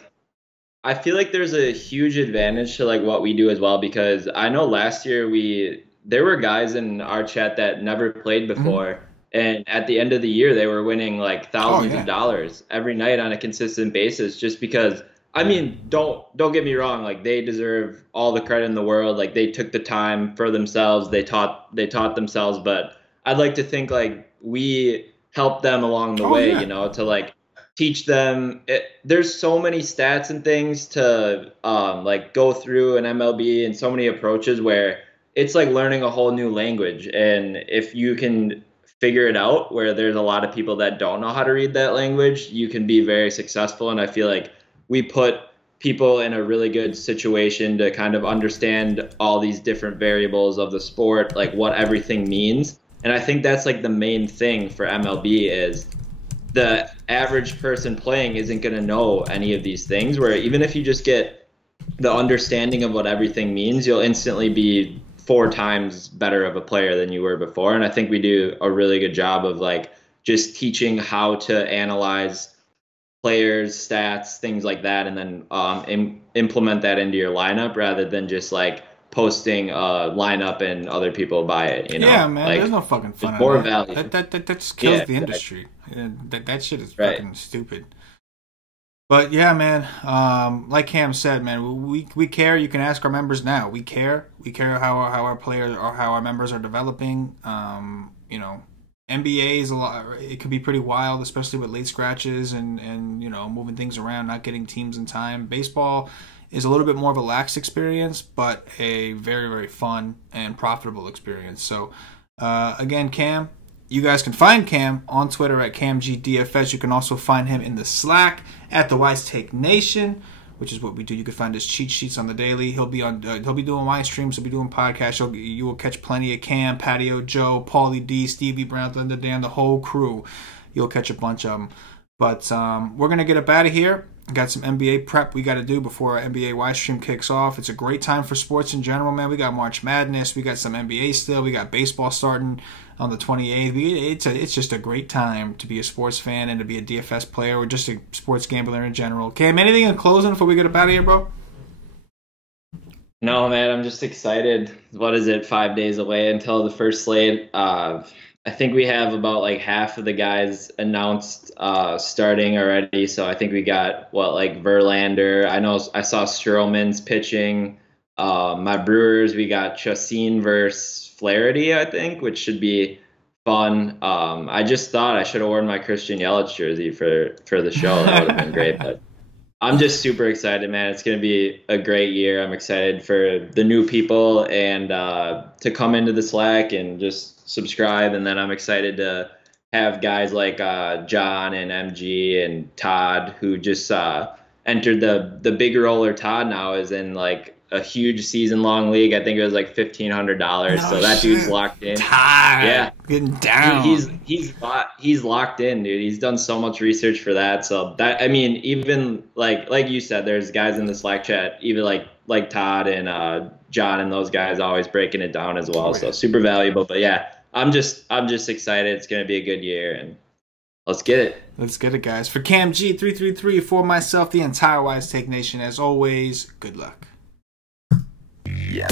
I feel like there's a huge advantage to, like, what we do as well. Because I know last year there were guys in our chat that never played before, and at the end of the year, they were winning like thousands of dollars every night on a consistent basis, just because. I mean, don't get me wrong. Like, they deserve all the credit in the world. Like, they took the time for themselves. They taught themselves. But I'd like to think like we helped them along the way. Yeah. You know, to like teach them. There's so many stats and things to like go through in MLB, and so many approaches where it's like learning a whole new language. And if you can figure it out, where there's a lot of people that don't know how to read that language, you can be very successful. And I feel like we put people in a really good situation to kind of understand all these different variables of the sport, like what everything means. And I think that's like the main thing for MLB is the average person playing isn't going to know any of these things, where even if you just get the understanding of what everything means, you'll instantly be 4 times better of a player than you were before. And I think we do a really good job of like just teaching how to analyze players, stats, things like that, and then implement that into your lineup rather than just like posting a lineup and other people buy it. You know? Yeah, man. Like, there's no fucking fun in more that. value. That just kills the industry. Yeah, that shit is right. fucking stupid. But yeah, man. Like Cam said, man, we care. You can ask our members now. We care. We care how our players or how our members are developing. You know. NBA is a lot. It could be pretty wild, especially with late scratches and you know, moving things around, not getting teams in time. Baseball is a little bit more of a lax experience, but a very, very fun and profitable experience. So again, Cam, you guys can find Cam on Twitter at KamG333. You can also find him in the Slack at the Wise Take Nation, which is what we do. You can find his cheat sheets on the daily. He'll be doing live streams. He'll be doing podcasts. You will catch plenty of Cam, Patio Joe, Paulie D, Stevie Brown, Thunder Dan, the whole crew. You'll catch a bunch of them. But we're gonna get up out of here. Got some NBA prep we got to do before our NBA live stream kicks off. It's a great time for sports in general, man. We got March Madness. We got some NBA still. We got baseball starting on the 28th. It's just a great time to be a sports fan and to be a DFS player or just a sports gambler in general. Cam, anything in closing before we get up out of here, bro? No, man, I'm just excited. What is it, 5 days away until the first slate? I think we have about like half of the guys announced starting already. So I think we got like Verlander. I saw Stroman's pitching. My Brewers, we got Chacin versus Flaherty, I think, which should be fun. I just thought I should have worn my Christian Yelich jersey for the show. That would have been great. But I'm just super excited, man. It's going to be a great year. I'm excited for the new people and to come into the Slack and just subscribe. And then I'm excited to have guys like John and MG and Todd, who just entered the big roller. Todd now is in like a huge season-long league. I think it was like $1,500. So that dude's locked in. Todd, yeah, getting down. He's locked in, dude. He's done so much research for that. So that, I mean, even like you said, there's guys in the Slack chat, even like Todd and John and those guys always breaking it down as well. So super valuable. But yeah, I'm just excited. It's gonna be a good year, and let's get it. Let's get it, guys. For KamG333, for myself, the entire Wise Take Nation, as always, good luck. Yeah.